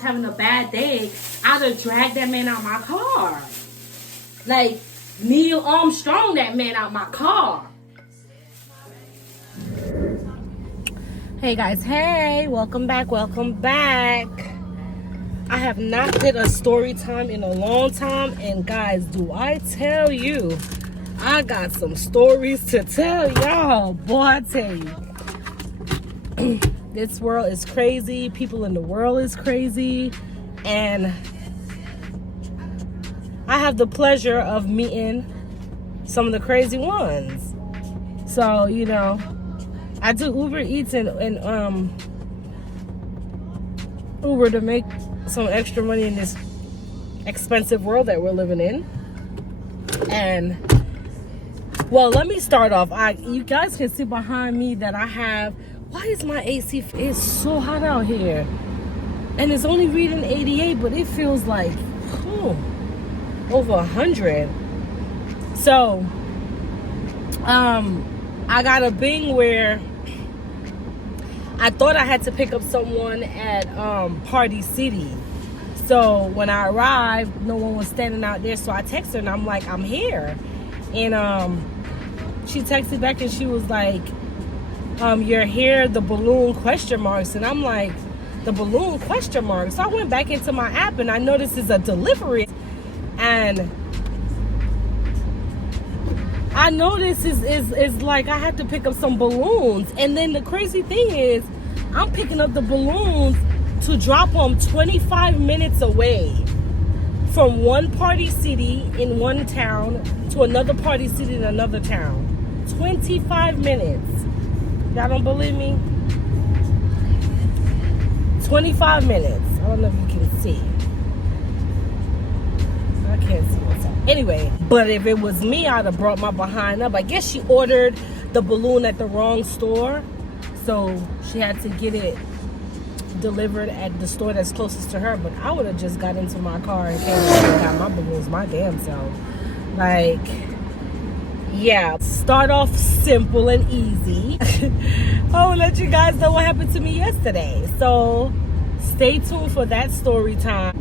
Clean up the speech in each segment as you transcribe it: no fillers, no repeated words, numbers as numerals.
was having a bad day, I'd have dragged that man out my car. Like, Neil Armstrong that man out my car. Hey guys, hey, welcome back. I have not did a story time in a long time, and guys, do I tell you, I got some stories to tell y'all. Boy, I tell you, this world is crazy. People in the world is crazy, and I have the pleasure of meeting some of the crazy ones. So, you know, I do Uber Eats and Uber to make some extra money in this expensive world that we're living in. And, well, let me start off. You guys can see behind me that I have, why is my AC, it's so hot out here. And it's only reading 88, but it feels like, over 100. So, I got a Bing where I thought I had to pick up someone at Party City. So when I arrived, no one was standing out there. So I texted her and I'm like, I'm here. And she texted back and she was like, you're here, the balloon question marks. And I'm like, the balloon question marks. So I went back into my app and I noticed it's a delivery. And I noticed is like I had to pick up some balloons. And then the crazy thing is, I'm picking up the balloons to drop them 25 minutes away from one party city in one town to another party city in another town. 25 minutes. Y'all don't believe me? 25 minutes. I don't know if you can see. I can't see what's up. Anyway, but if it was me, I'd have brought my behind up. I guess she ordered the balloon at the wrong store, so she had to get it delivered at the store that's closest to her. But I would have just got into my car and came and got my balloons my damn self. Like, yeah, start off simple and easy. I'll let you guys know what happened to me yesterday. So stay tuned for that story time.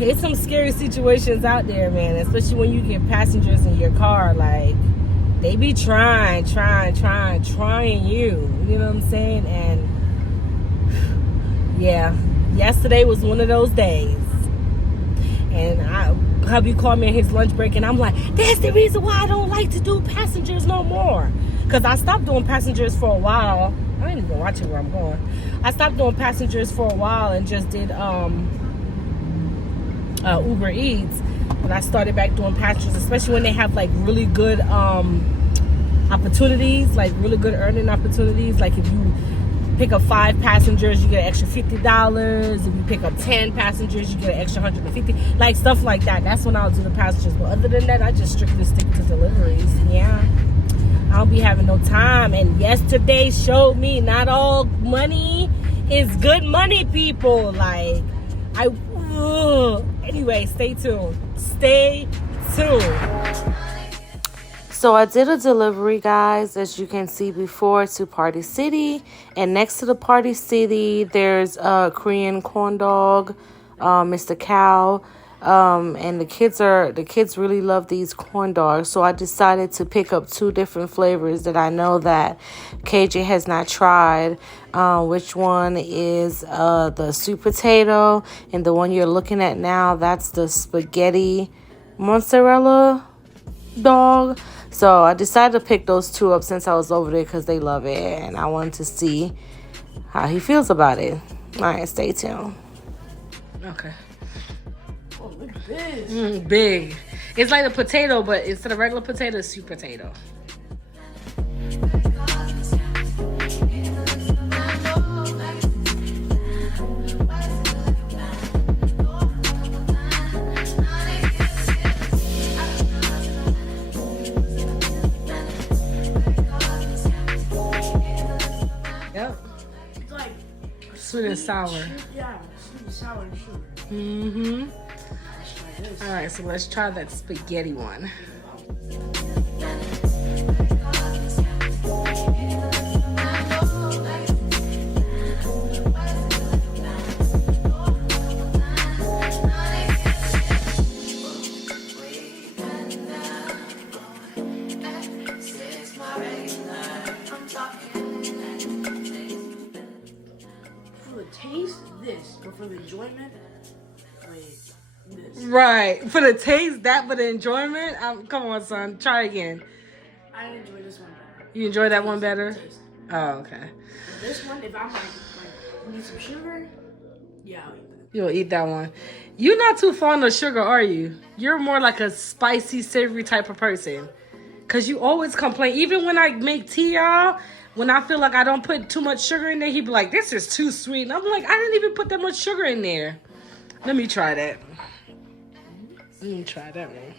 It's some scary situations out there, man, especially when you get passengers in your car. Like, they be trying you. You know what I'm saying? And yeah, yesterday was one of those days. And hubby called me in his lunch break, and I'm like, that's the reason why I don't like to do passengers no more. Because I stopped doing passengers for a while. I ain't even watching where I'm going. I stopped doing passengers for a while and just did Uber Eats. But I started back doing passengers, especially when they have like really good opportunities, like really good earning opportunities. Like if you pick up 5 passengers, you get an extra $50. If you pick up 10 passengers, you get an extra $150. Like stuff like that. That's when I'll do the passengers. But other than that, I just strictly stick to deliveries. Yeah, I don't be having no time. And yesterday showed me not all money is good money, people. Like, anyway, stay tuned. Stay tuned. So I did a delivery, guys, as you can see before, to Party City. And next to the Party City, there's a Korean corn dog, Mr. Cow. And the kids really love these corn dogs. So I decided to pick up 2 different flavors that I know that KJ has not tried. Which one is the sweet potato, and the one you're looking at now, that's the spaghetti mozzarella dog. So I decided to pick those 2 up since I was over there because they love it, and I wanted to see how he feels about it. All right, stay tuned. Okay. Oh, look at this. Big. It's like a potato, but instead of regular potato, it's sweet potato. Sweet and sour. Yeah, sweet and sour and sugar. Mm-hmm. Let's try this. All right, so let's try that spaghetti one. enjoyment, wait, this. Right. For the taste, that for the enjoyment. Come on, son. Try again. I enjoy this one better. You enjoy that one better? Taste. Oh, okay. But this one, if I'm like need some sugar, yeah, I'll eat that. You'll eat that one. You're not too fond of sugar, are you? You're more like a spicy, savory type of person. Because you always complain. Even when I make tea, y'all, when I feel like I don't put too much sugar in there, he be like, this is too sweet. And I'm like, I didn't even put that much sugar in there. Let me try that. Let me try that one.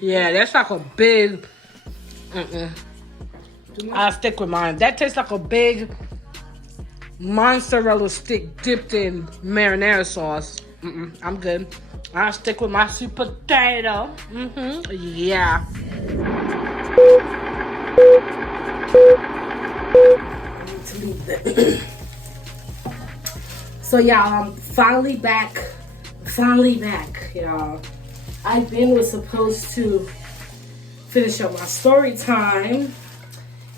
Yeah, that's like a big... I'll stick with mine. That tastes like a big mozzarella stick dipped in marinara sauce. I'm good. I'll stick with my sweet potato. Yeah. So y'all, I'm finally back. Y'all. Was supposed to finish up my story time.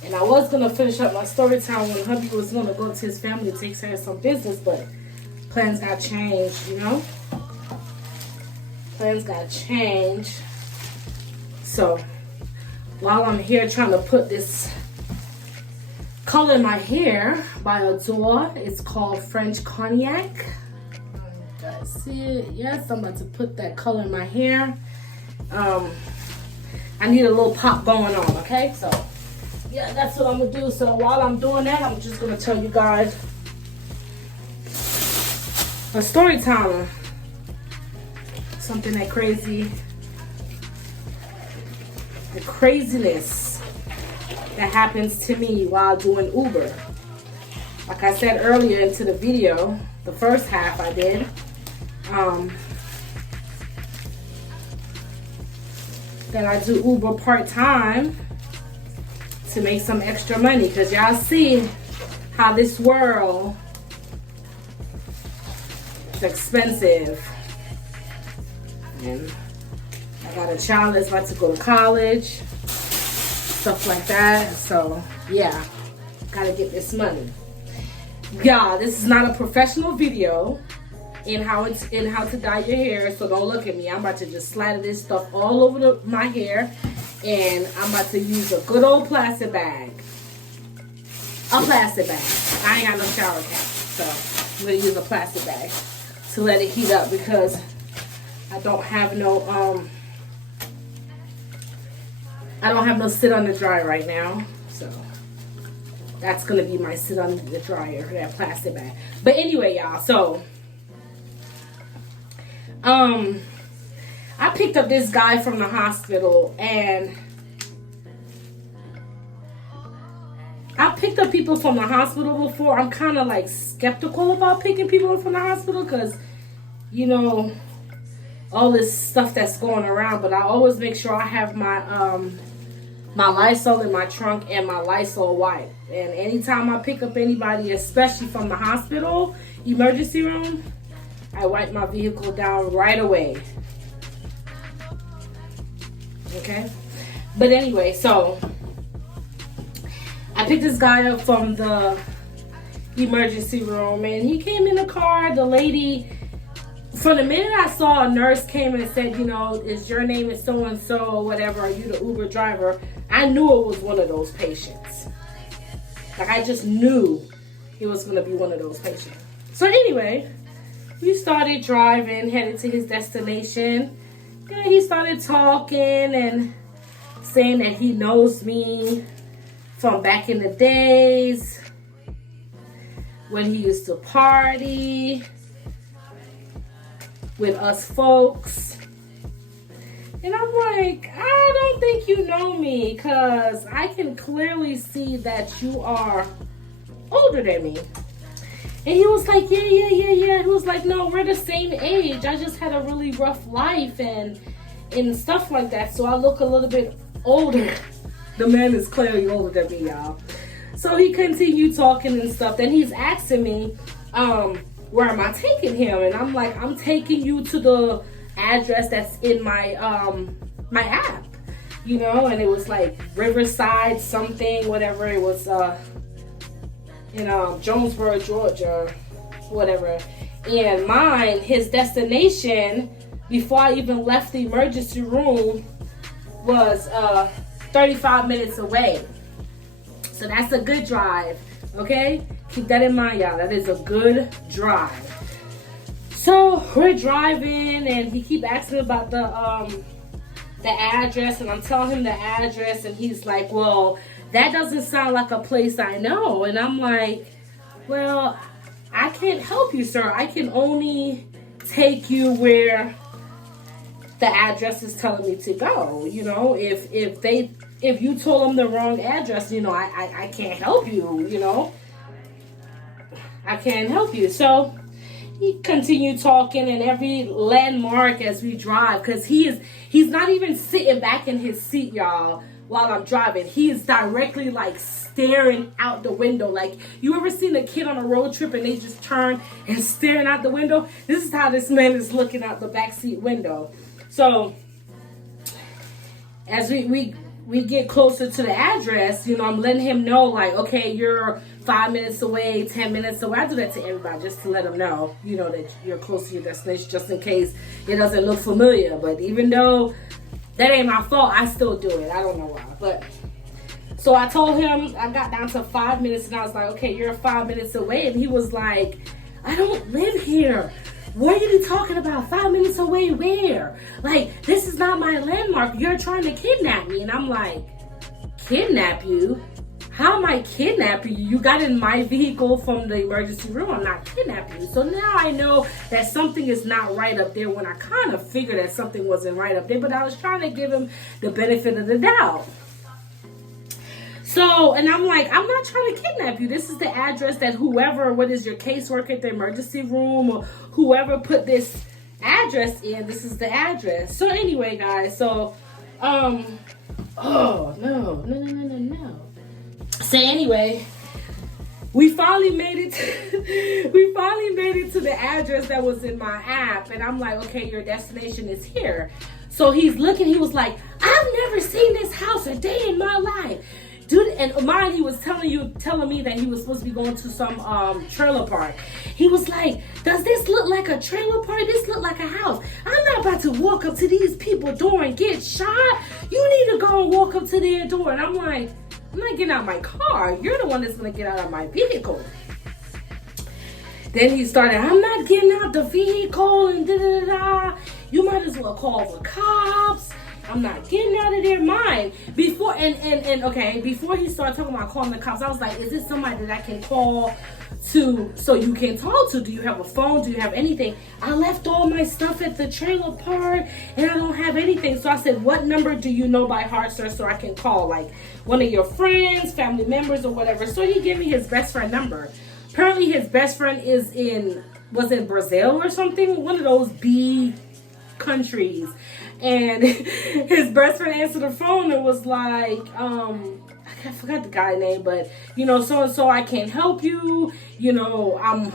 And I was going to finish up my story time when hubby was going to go to his family to take care of some business, but plans got changed, you know? Plans got changed. So, while I'm here trying to put this color in my hair by Adore, it's called French Cognac. You guys see it? Yes, I'm about to put that color in my hair. I need a little pop going on, okay? So, yeah, that's what I'm gonna do. So while I'm doing that, I'm just gonna tell you guys a story time. Something that crazy, the craziness that happens to me while doing Uber. Like I said earlier into the video, the first half I did, that I do Uber part-time to make some extra money, because y'all see how this world is expensive. And I got a child that's about to go to college, stuff like that. So yeah, gotta get this money. Y'all, this is not a professional video in how to dye your hair, so don't look at me. I'm about to just slather this stuff all over my hair. And I'm about to use a good old plastic bag. A plastic bag. I ain't got no shower cap. So I'm going to use a plastic bag to let it heat up, because I don't have no sit on the dryer right now. So that's going to be my sit on the dryer, that plastic bag. But anyway, y'all, so I picked up this guy from the hospital, and I picked up people from the hospital before. I'm kind of like skeptical about picking people up from the hospital because, you know, all this stuff that's going around. But I always make sure I have my my Lysol in my trunk and my Lysol wipe. And anytime I pick up anybody, especially from the hospital emergency room, I wipe my vehicle down right away. Okay, but anyway, so I picked this guy up from the emergency room, and he came in the car. The lady, from the minute I saw a nurse came and said, you know, is your name is so and so or whatever, are you the Uber driver? I knew it was one of those patients. Like, I just knew it was going to be one of those patients. So anyway, we started driving, headed to his destination. Yeah, he started talking and saying that he knows me from back in the days when he used to party with us folks. And I'm like, I don't think you know me, because I can clearly see that you are older than me. And he was like, yeah. He was like, no, we're the same age. I just had a really rough life and stuff like that. So I look a little bit older. The man is clearly older than me, y'all. So he continued talking and stuff. Then he's asking me, where am I taking him? And I'm like, I'm taking you to the address that's in my my app. you know, and it was like Riverside something, whatever. It was in Jonesboro, Georgia, whatever. And mine, his destination, before I even left the emergency room, was 35 minutes away. So that's a good drive, okay? Keep that in mind, y'all. That is a good drive. So we're driving, and he keep asking about the address, and I'm telling him the address, and he's like, well, that doesn't sound like a place I know. And I'm like, well, I can't help you, sir. I can only take you where the address is telling me to go. You know, if you told them the wrong address, you know, I can't help you, you know. I can't help you. So he continued talking, and every landmark as we drive, because he's not even sitting back in his seat, y'all, while I'm driving. He is directly like staring out the window. Like, you ever seen a kid on a road trip and they just turn and staring out the window? This is how this man is looking out the backseat window. So as we get closer to the address, you know, I'm letting him know, like, okay, you're 5 minutes away, 10 minutes away. I do that to everybody just to let them know, you know, that you're close to your destination, just in case it doesn't look familiar. But even though that ain't my fault, I still do it. I don't know why. But so I told him, I got down to 5 minutes, and I was like, okay, you're 5 minutes away. And he was like, I don't live here. What are you talking about? 5 minutes away where? Like, this is not my landmark. You're trying to kidnap me. And I'm like, kidnap you? How am I kidnapping you? You got in my vehicle from the emergency room. I'm not kidnapping you. So now I know that something is not right up there, when I kind of figured that something wasn't right up there. But I was trying to give him the benefit of the doubt. So, and I'm like, I'm not trying to kidnap you. This is the address that whoever, what is your caseworker at the emergency room, or whoever put this address in, this is the address. So anyway, guys, so, oh, no. So anyway, we finally made it to the address that was in my app. And I'm like, okay, your destination is here. So he's looking, he was like, I've never seen this house a day in my life. Dude, and mine, he was telling me that he was supposed to be going to some trailer park. He was like, does this look like a trailer park? This look like a house. I'm not about to walk up to these people's door and get shot. You need to go and walk up to their door. And I'm like, I'm not getting out of my car. You're the one that's going to get out of my vehicle. Then he started, I'm not getting out the vehicle and da-da-da-da. You might as well call the cops. I'm not getting out of their mind. Before he started talking about calling the cops, I was like, is this somebody that I can call to, so you can talk to? Do you have a phone? Do you have anything? I left all my stuff at the trailer park and I don't have anything. So I said, what number do you know by heart, sir, so I can call? Like one of your friends, family members, or whatever. So he gave me his best friend number. Apparently his best friend was in Brazil or something, one of those big countries. And his best friend answered the phone and was like, I forgot the guy's name, but, you know, so I can't help you. You know, I'm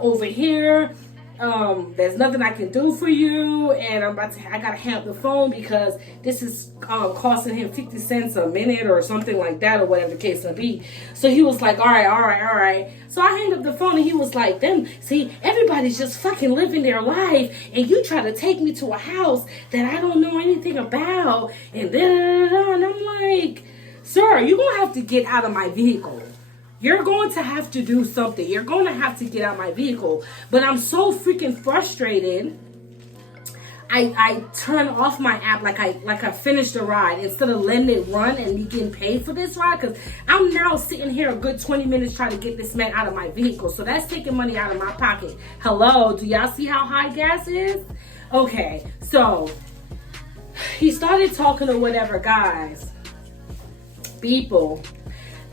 over here. There's nothing I can do for you, and I gotta hang up the phone because this is costing him 50 cents a minute or something like that, or whatever the case may be. So he was like, all right. So I hanged up the phone, and he was like, see, everybody's just fucking living their life, and you try to take me to a house that I don't know anything about, and da-da-da-da. And I'm like, sir, you're gonna have to get out of my vehicle. You're going to have to do something. You're going to have to get out my vehicle. But I'm so freaking frustrated. I turn off my app like I finished the ride instead of letting it run and me getting paid for this ride, because I'm now sitting here a good 20 minutes trying to get this man out of my vehicle. So that's taking money out of my pocket. Hello, do y'all see how high gas is? Okay, so he started talking or whatever, guys. People.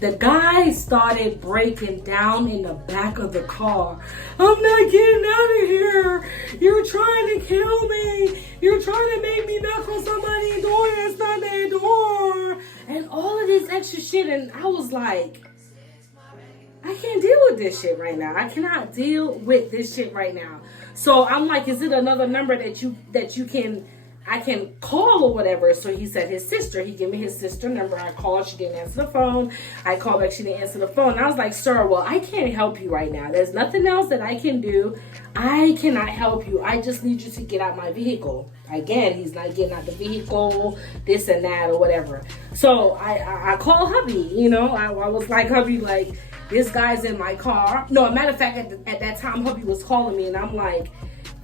The guy started breaking down in the back of the car. I'm not getting out of here. You're trying to kill me. You're trying to make me knock on somebody's door that's not their door. And all of this extra shit. And I was like, I can't deal with this shit right now. I cannot deal with this shit right now. So I'm like, is it another number that you can I can call or whatever. So he said his sister. He gave me his sister number. I called. She didn't answer the phone. I called back. She didn't answer the phone. And I was like, sir, well, I can't help you right now. There's nothing else that I can do. I cannot help you. I just need you to get out my vehicle. Again, he's not getting out the vehicle, this and that or whatever. So I called hubby. You know, I was like, hubby, like, this guy's in my car. No, a matter of fact, at that time, hubby was calling me. And I'm like,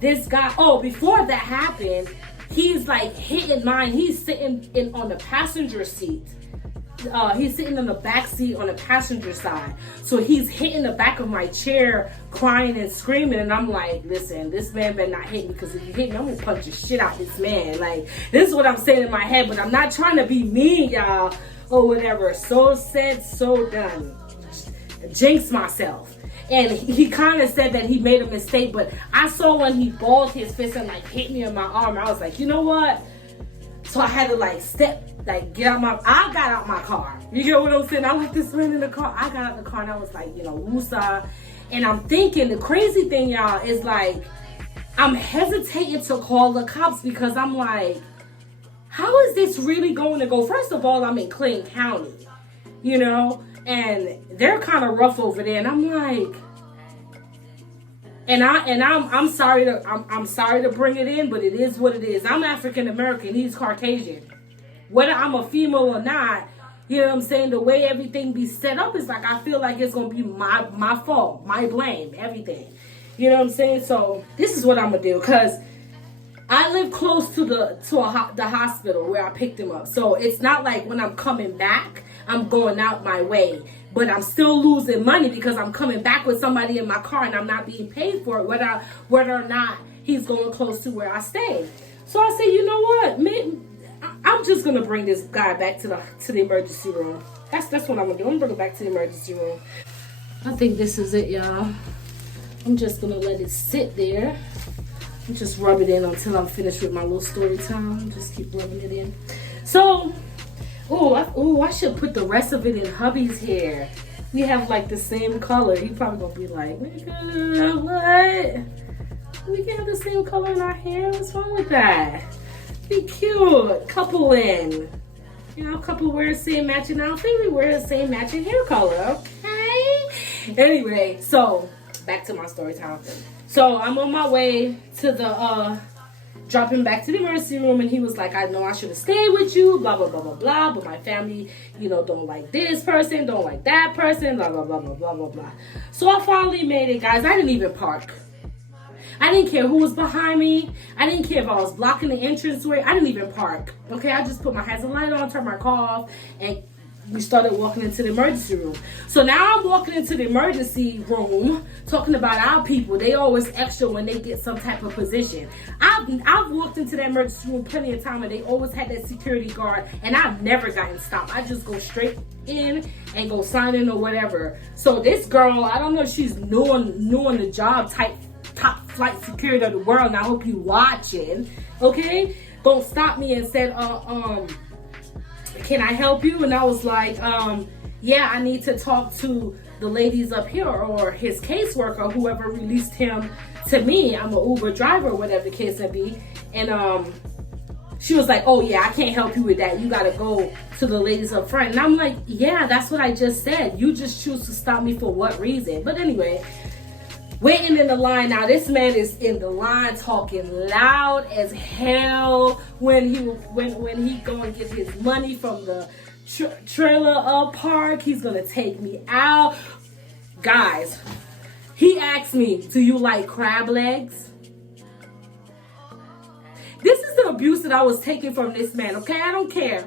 this guy. Oh, before that happened, he's like hitting mine. He's sitting on the passenger seat. He's sitting in the back seat on the passenger side. So he's hitting the back of my chair, crying and screaming. And I'm like, listen, this man better not hit me, because if you hit me, I'm gonna punch the shit out this man. Like, this is what I'm saying in my head, but I'm not trying to be mean, y'all, or whatever. So said, so done. Jinx myself. And he kind of said that he made a mistake, but I saw when he balled his fist and like hit me in my arm, I was like, you know what? So I had to I got out my car. You get what I'm saying? I left this man in the car. I got out the car and I was like, woosah. And I'm thinking, the crazy thing, y'all, is like, I'm hesitating to call the cops, because I'm like, how is this really going to go? First of all, I'm in Clayton County, and they're kind of rough over there. And I'm like, I'm sorry to bring it in, but it is what it is. I'm African American, he's Caucasian. Whether I'm a female or not, you know what I'm saying? The way everything be set up is like, I feel like it's gonna be my fault, my blame, everything. You know what I'm saying? So this is what I'm gonna do, because I live close to the hospital where I picked him up. So it's not like when I'm coming back, I'm going out my way. But I'm still losing money because I'm coming back with somebody in my car and I'm not being paid for it, whether or not he's going close to where I stay. So I say, you know what? I'm just going to bring this guy back to the emergency room. That's what I'm going to do. I'm going to bring him back to the emergency room. I think this is it, y'all. I'm just going to let it sit there. And just rub it in until I'm finished with my little story time. Just keep rubbing it in. So... I should put the rest of it in hubby's hair. We have like the same color. He probably gonna be like, what? We can have the same color in our hair? What's wrong with that? Be cute. Couple in. Couple wear the same matching outfit. We wear the same matching hair color, okay? Anyway, so back to my story time. So I'm on my way to the drop him back to the emergency room, and he was like, I know I should have stayed with you, blah, blah, blah, blah, blah, but my family, don't like this person, don't like that person, blah, blah, blah, blah, blah, blah, blah. So I finally made it, guys. I didn't even park. I didn't care who was behind me. I didn't care if I was blocking the entranceway. I didn't even park, okay? I just put my hazard light on, turned my car off, and we started walking into the emergency room. So now I'm walking into the emergency room talking about our people. They always extra when they get some type of position. I've walked into that emergency room plenty of time, and they always had that security guard, and I've never gotten stopped. I just go straight in and go sign in or whatever. So this girl, I don't know if she's new on the job, top flight security of the world, and I hope you watching, okay? Gonna stop me and said, can I help you? And I was like, yeah, I need to talk to the ladies up here or his caseworker, whoever released him to me. I'm an Uber driver, whatever the case may be. And she was like, oh yeah, I can't help you with that. You gotta go to the ladies up front. And I'm like, yeah, that's what I just said. You just choose to stop me for what reason? But anyway, waiting in the line. Now this man is in the line talking loud as hell when he go and get his money from the trailer park. He's gonna take me out, guys. He asked me, do you like crab legs? This is the abuse that I was taking from this man, okay? I don't care.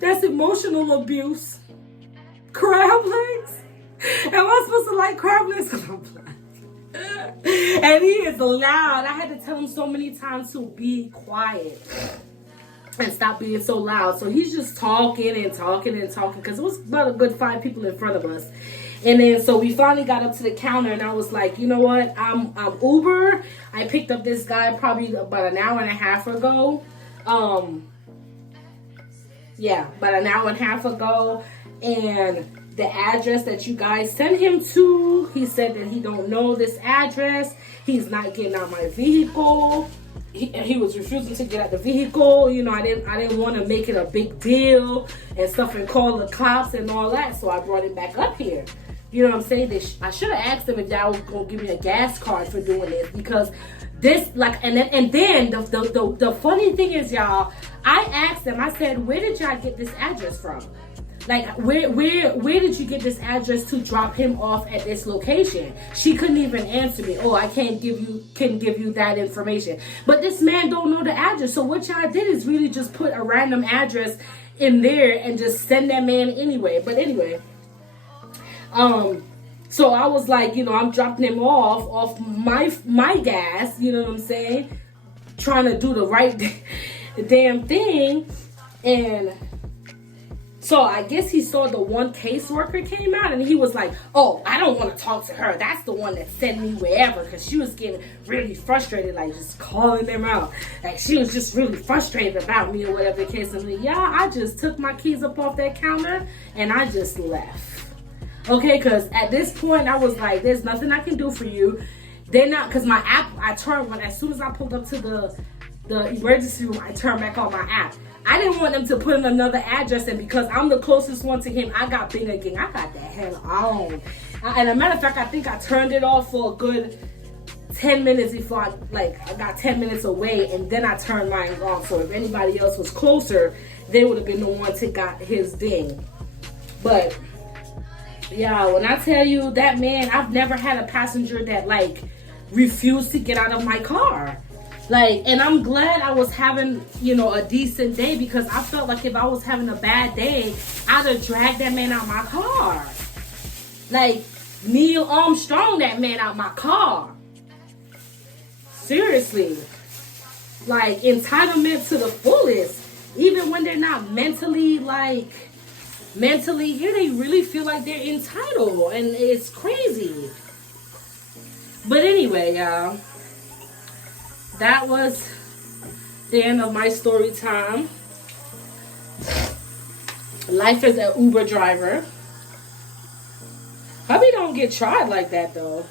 That's emotional abuse. Crab legs? Am I supposed to like crab legs? Because I'm black. And he is loud. I had to tell him so many times to be quiet and stop being so loud. So he's just talking and talking and talking, because it was about a good 5 people in front of us. And then so we finally got up to the counter, and I was like, you know what? I'm Uber. I picked up this guy probably about an hour and a half ago. Yeah, about an hour and a half ago. And the address that you guys sent him to, he said that he don't know this address. He's not getting out my vehicle. he was refusing to get out the vehicle. You know, I didn't want to make it a big deal and stuff and call the cops and all that. So I brought him back up here. You know what I'm saying? I should have asked him if y'all was gonna give me a gas card for doing this, because this, like, and then the funny thing is, y'all, I asked them. I said, where did y'all get this address from? Like, where did you get this address to drop him off at this location? She couldn't even answer me. Oh, I can't give you that information. But this man don't know the address. So what y'all did is really just put a random address in there and just send that man anyway. But anyway, so I was like, you know, I'm dropping him off my gas, you know what I'm saying? Trying to do the right damn thing. And so I guess he saw the one caseworker came out and he was like, oh, I don't want to talk to her. That's the one that sent me wherever, because she was getting really frustrated, like just calling them out. Like she was just really frustrated about me or whatever the case. I'm like, yeah, I just took my keys up off that counter and I just left. Okay, because at this point I was like, there's nothing I can do for you. They're not, because my app, I turned, as soon as I pulled up to the emergency room, I turned back on my app. I didn't want them to put in another address, and because I'm the closest one to him, I got big again. I got the hell on. And a matter of fact, I think I turned it off for a good 10 minutes before I got 10 minutes away, and then I turned mine on. So if anybody else was closer, they would have been the ones that got his ding. But yeah, when I tell you that man, I've never had a passenger that like refused to get out of my car. Like, and I'm glad I was having, you know, a decent day, because I felt like if I was having a bad day, I'd have dragged that man out my car. Like, Neil Armstrong that man out my car. Seriously. Like, entitlement to the fullest. Even when they're not mentally here, they really feel like they're entitled. And it's crazy. But anyway, y'all. That was the end of my story time. Life as an Uber driver. Hubby don't get tried like that though.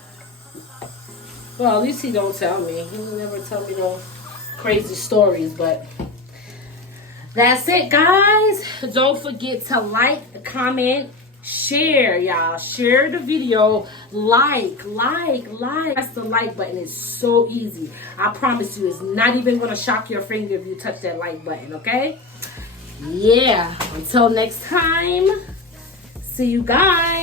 Well, at least he don't tell me. He never tell me no crazy stories, but that's it, guys. Don't forget to like, comment, share, y'all. Share the video. Like. Press the like button. It's so easy. I promise you, it's not even going to shock your finger if you touch that like button, okay? Yeah. Until next time. See you guys.